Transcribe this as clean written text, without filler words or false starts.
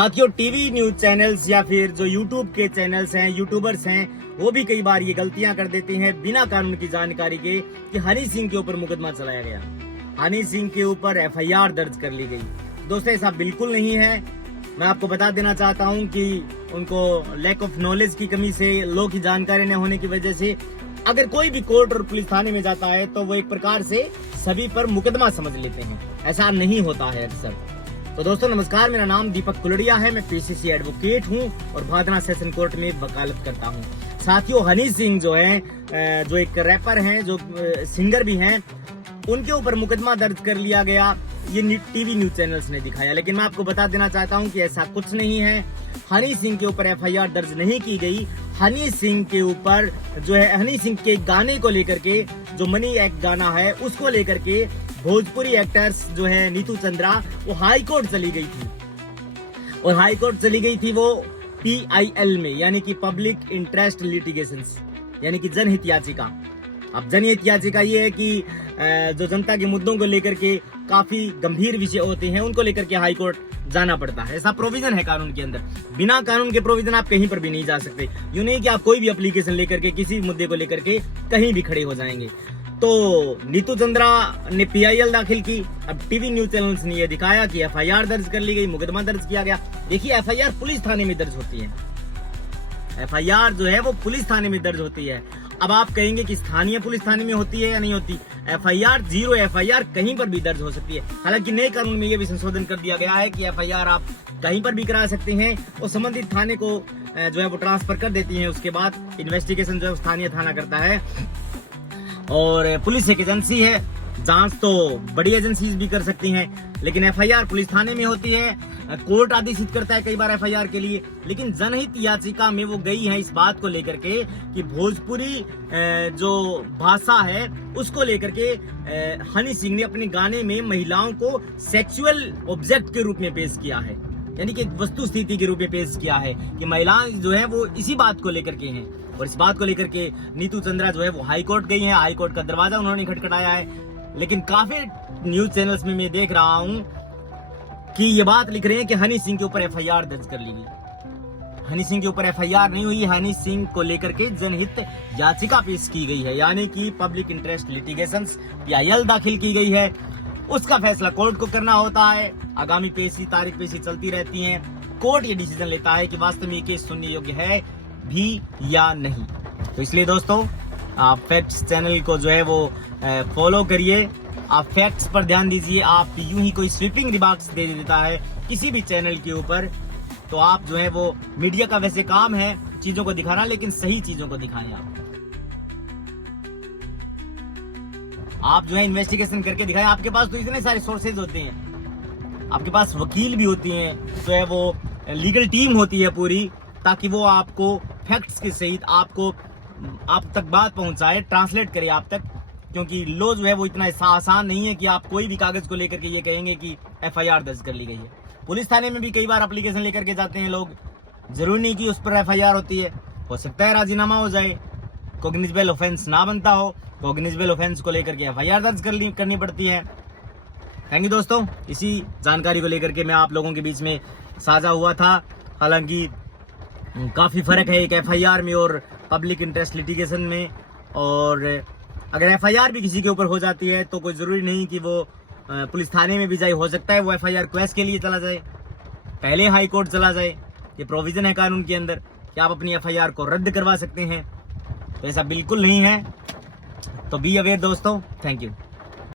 साथियों, TV news channels या फिर जो यूट्यूब के चैनल्स हैं, यूट्यूबर्स हैं, वो भी कई बार ये गलतियां कर देते हैं बिना कानून की जानकारी के कि हनी सिंह के ऊपर मुकदमा चलाया गया, हनी सिंह के ऊपर एफआईआर दर्ज कर ली गई। दोस्तों, ऐसा बिल्कुल नहीं है। मैं आपको बता देना चाहता हूं कि उनको लैक ऑफ नॉलेज की कमी से, लॉ की जानकारी न होने की वजह से अगर कोई भी कोर्ट और पुलिस थाने में जाता है तो वो एक प्रकार से सभी पर मुकदमा समझ लेते हैं। ऐसा नहीं होता है अक्सर। तो दोस्तों नमस्कार, मेरा नाम दीपक कुलड़िया है। मैं पीसीसी एडवोकेट हूं और भादरा सेशन कोर्ट में वकालत करता हूं। साथियों, हनी सिंह जो है, जो एक रैपर हैं, जो सिंगर भी हैं, उनके ऊपर मुकदमा दर्ज कर लिया गया। ये टीवी न्यूज चैनल्स ने दिखाया, लेकिन मैं आपको बता देना चाहता हूं कि ऐसा कुछ नहीं है। हनी सिंह के ऊपर एफआईआर दर्ज नहीं की गई। हनी सिंह के ऊपर जो है, हनी सिंह के गाने को लेकर के, जो मनी एक्ट गाना है, उसको लेकर के भोजपुरी एक्टर्स जो है नीतू चंद्रा, वो हाई कोर्ट चली गई थी। और हाई कोर्ट चली गई थी वो PIL में, यानी कि पब्लिक इंटरेस्ट लिटिगेशंस, यानी कि जनहित याचिका। अब जनहित याचिका ये है कि जो जनता के मुद्दों को लेकर के काफी गंभीर विषय होते हैं, उनको लेकर के हाई कोर्ट जाना पड़ता है। ऐसा प्रोविजन है कानून के अंदर। बिना कानून के प्रोविजन आप कहीं पर भी नहीं जा सकते। यूं नहीं कि आप कोई भी एप्लीकेशन लेकर के किसी मुद्दे को लेकर के कहीं भी खड़े हो जाएंगे। तो नीतू चंद्रा ने PIL दाखिल की। अब टीवी न्यूज चैनल्स ने यह दिखाया कि एफआईआर दर्ज कर ली गई, मुकदमा दर्ज किया गया। देखिए, एफआईआर पुलिस थाने में दर्ज होती है। एफआईआर जो है वो पुलिस थाने में दर्ज होती है। अब आप कहेंगे कि स्थानीय पुलिस थाने में होती है या नहीं होती। एफआईआर, जीरो एफआईआर कहीं पर भी दर्ज हो सकती है। हालांकि नए कानून में यह भी संशोधन कर दिया गया है कि एफआईआर आप कहीं पर भी करा सकते हैं और संबंधित थाने को जो है वो ट्रांसफर कर देती है। उसके बाद इन्वेस्टिगेशन जो है स्थानीय थाना करता है। और पुलिस एक एजेंसी है, जांच तो बड़ी एजेंसीज भी कर सकती हैं, लेकिन एफआईआर पुलिस थाने में होती है। कोर्ट आदेशित करता है कई बार एफआईआर के लिए, लेकिन जनहित याचिका में वो गई है इस बात को लेकर के कि भोजपुरी जो भाषा है उसको लेकर के हनी सिंह ने अपने गाने में महिलाओं को सेक्सुअल ऑब्जेक्ट के रूप में पेश किया है, यानी कि एक वस्तु स्थिति के रूप में पेश किया है कि महिलाएं जो है वो इसी बात को लेकर के हैं। और इस बात को लेकर के नीतू चंद्रा जो है वो हाई कोर्ट गई है। हाई कोर्ट का दरवाजा उन्होंने खटखटाया है, लेकिन काफी न्यूज चैनल्स में मैं देख रहा हूं कि ये बात लिख रहे हैं कि हनी सिंह के ऊपर एफआईआर दर्ज कर ली गई। हनी सिंह के ऊपर एफआईआर नहीं हुई। हनी सिंह को लेकर के जनहित याचिका पेश की गई है, यानी कि पब्लिक इंटरेस्ट लिटिगेशंस PIL दाखिल की गई है। उसका फैसला कोर्ट को करना होता है। आगामी तारीख पेशी चलती रहती है। कोर्ट ये डिसीजन लेता है कि वास्तव में ये केस सुनने योग्य है भी या नहीं। तो इसलिए दोस्तों, आप फैक्ट्स चैनल को जो है वो फॉलो करिए। आप फैक्ट्स पर ध्यान दीजिए। आप यूं ही कोई स्वीपिंग रिमार्क्स दे देता है किसी भी चैनल के ऊपर, तो आप जो है वो, मीडिया का वैसे काम है चीजों को दिखाना, लेकिन सही चीजों को दिखाएं। आप जो है इन्वेस्टिगेशन करके दिखाएं। आपके पास तो इतने सारे सोर्सेज होते हैं, आपके पास वकील भी होती हैं, जो है वो लीगल टीम होती है पूरी, ताकि वो आपको फैक्ट्स के सहित आप तक बात पहुंचाए, ट्रांसलेट करे आप तक। क्योंकि लॉ जो है वो इतना आसान नहीं है कि आप कोई भी कागज को लेकर के ये कहेंगे कि एफआईआर दर्ज कर ली गई है। पुलिस थाने में भी कई बार एप्लीकेशन लेकर के जाते हैं लोग, जरूरी नहीं कि उस पर एफआईआर होती है। हो सकता है राजीनामा हो जाए, कॉग्निजेबल ऑफेंस ना बनता हो, कॉग्निजेबल ऑफेंस को लेकर के एफआईआर दर्ज करनी पड़ती है। थैंक यू दोस्तों, इसी जानकारी को लेकर के मैं आप लोगों के बीच में साझा हुआ था। हालांकि काफी फर्क है एक एफआईआर में और पब्लिक इंटरेस्ट लिटिगेशन में। और अगर एफआईआर भी किसी के ऊपर हो जाती है तो कोई जरूरी नहीं कि वो पुलिस थाने में भी जाए। हो सकता है वो एफआईआर क्वेश के लिए चला जाए, पहले हाई कोर्ट चला जाए। ये प्रोविजन है कानून के अंदर कि आप अपनी एफआईआर को रद्द करवा सकते हैं। तो ऐसा बिल्कुल नहीं है। तो बी अवेयर दोस्तों। Thank you.